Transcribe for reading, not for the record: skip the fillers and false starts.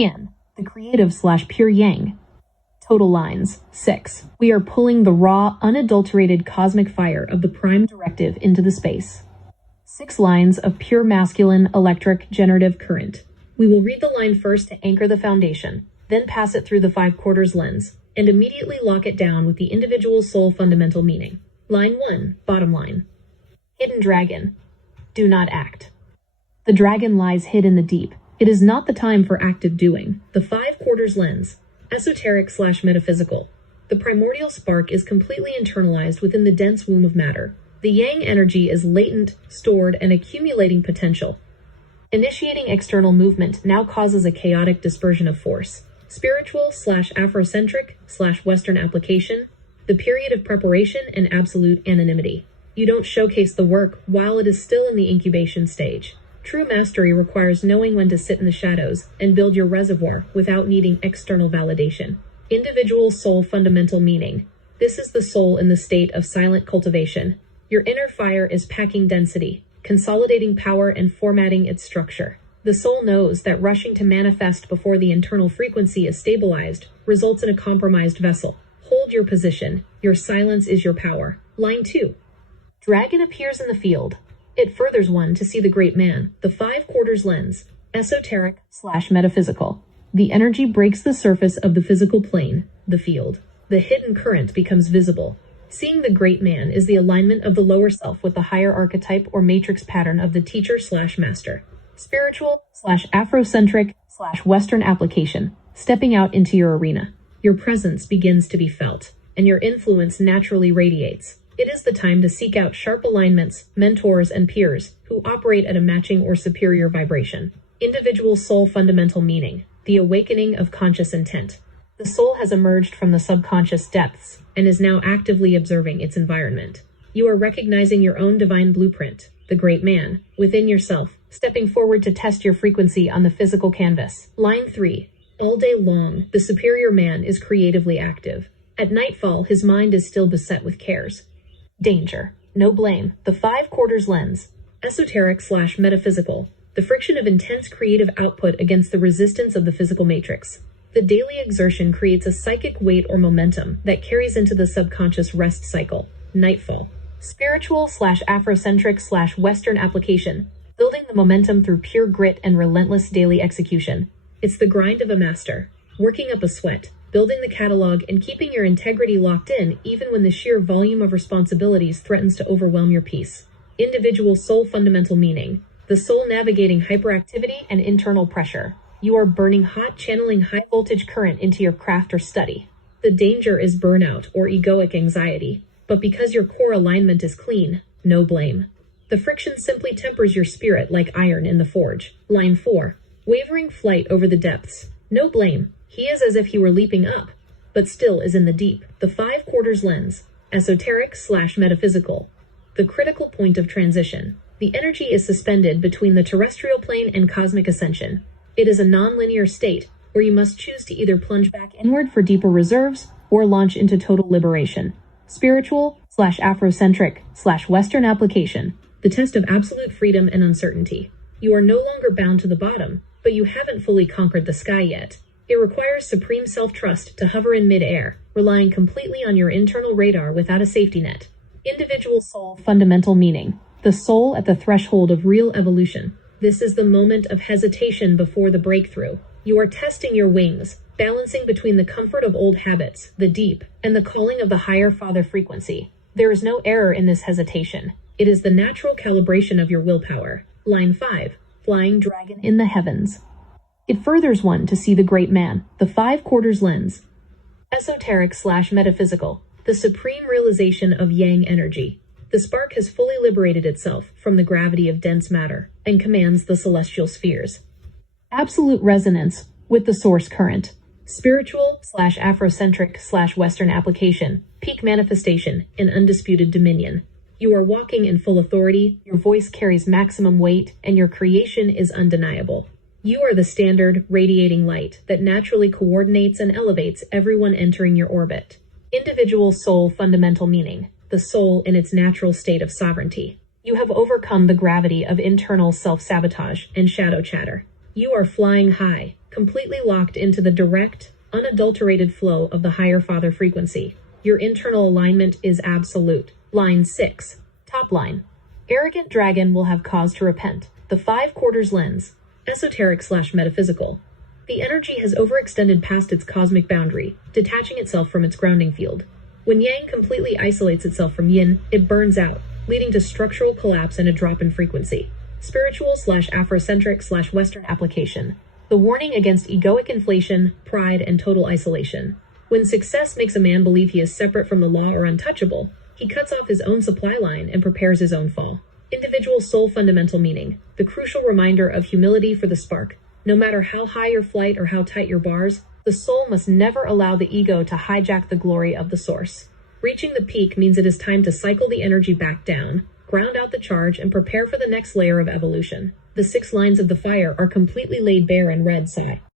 Yan, the creative/pure yang. Total lines, 6. We are pulling the raw, unadulterated cosmic fire of the prime directive into the space. 6 lines of pure masculine electric generative current. We will read the line first to anchor the foundation, then pass it through the 5/4 lens, and immediately lock it down with the individual soul fundamental meaning. Line 1, bottom line. Hidden dragon. Do not act. The dragon lies hid in the deep. It is not the time for active doing. The 5/4 lens. Esoteric/metaphysical. The primordial spark is completely internalized within the dense womb of matter. The yang energy is latent, stored, and accumulating potential. Initiating external movement now causes a chaotic dispersion of force. Spiritual/Afrocentric/Western application. The period of preparation and absolute anonymity. You don't showcase the work while it is still in the incubation stage. True mastery requires knowing when to sit in the shadows and build your reservoir without needing external validation. Individual soul fundamental meaning. This is the soul in the state of silent cultivation. Your inner fire is packing density, consolidating power and formatting its structure. The soul knows that rushing to manifest before the internal frequency is stabilized results in a compromised vessel. Hold your position. Your silence is your power. Line 2. Dragon appears in the field. It furthers one to see the great man, the 5/4 lens, esoteric/metaphysical. The energy breaks the surface of the physical plane, the field. The hidden current becomes visible. Seeing the great man is the alignment of the lower self with the higher archetype or matrix pattern of the teacher/master. Spiritual/Afrocentric/Western application. Stepping out into your arena. Your presence begins to be felt, and your influence naturally radiates. It is the time to seek out sharp alignments, mentors, and peers who operate at a matching or superior vibration. Individual soul fundamental meaning. The awakening of conscious intent. The soul has emerged from the subconscious depths and is now actively observing its environment. You are recognizing your own divine blueprint, the great man, within yourself, stepping forward to test your frequency on the physical canvas. Line 3. All day long, the superior man is creatively active. At nightfall, his mind is still beset with cares. Danger. No blame. The 5/4 lens. Esoteric/metaphysical. The friction of intense creative output against the resistance of the physical matrix. The daily exertion creates a psychic weight or momentum that carries into the subconscious rest cycle. Nightfall. Spiritual/Afrocentric/Western application. Building the momentum through pure grit and relentless daily execution. It's the grind of a master. Working up a sweat. Building the catalog and keeping your integrity locked in even when the sheer volume of responsibilities threatens to overwhelm your peace. Individual soul fundamental meaning. The soul navigating hyperactivity and internal pressure. You are burning hot, channeling high voltage current into your craft or study. The danger is burnout or egoic anxiety, but because your core alignment is clean, no blame. The friction simply tempers your spirit like iron in the forge. Line 4. Wavering flight over the depths. No blame. He is as if he were leaping up, but still is in the deep. The 5/4 lens. Esoteric/metaphysical. The critical point of transition. The energy is suspended between the terrestrial plane and cosmic ascension. It is a non-linear state where you must choose to either plunge back inward for deeper reserves or launch into total liberation. Spiritual/Afrocentric/Western application. The test of absolute freedom and uncertainty. You are no longer bound to the bottom, but you haven't fully conquered the sky yet. It requires supreme self-trust to hover in mid-air, relying completely on your internal radar without a safety net. Individual soul fundamental meaning. The soul at the threshold of real evolution. This is the moment of hesitation before the breakthrough. You are testing your wings, balancing between the comfort of old habits, the deep, and the calling of the higher father frequency. There is no error in this hesitation. It is the natural calibration of your willpower. Line 5. Flying dragon in the heavens. It furthers one to see the great man, the 5/4 lens. Esoteric/metaphysical. The supreme realization of yang energy. The spark has fully liberated itself from the gravity of dense matter and commands the celestial spheres. Absolute resonance with the source current. Spiritual/Afrocentric/Western application. Peak manifestation and undisputed dominion. You are walking in full authority, your voice carries maximum weight, and your creation is undeniable. You are the standard, radiating light that naturally coordinates and elevates everyone entering your orbit. Individual soul fundamental meaning. The soul in its natural state of sovereignty. You have overcome the gravity of internal self-sabotage and shadow chatter. You are flying high, completely locked into the direct, unadulterated flow of the higher Father frequency. Your internal alignment is absolute. Line 6. Top line. Arrogant dragon will have cause to repent. The 5 quarters lens. Esoteric/metaphysical. The energy has overextended past its cosmic boundary, detaching itself from its grounding field. When yang completely isolates itself from yin, it burns out, leading to structural collapse and a drop in frequency. Spiritual/Afrocentric/Western application. The warning against egoic inflation, pride, and total isolation. When success makes a man believe he is separate from the law or untouchable, he cuts off his own supply line and prepares his own fall. Individual soul fundamental meaning. The crucial reminder of humility for the spark. No matter how high your flight or how tight your bars, the soul must never allow the ego to hijack the glory of the source. Reaching the peak means it is time to cycle the energy back down, ground out the charge, and prepare for the next layer of evolution. The 6 lines of the fire are completely laid bare in red sai.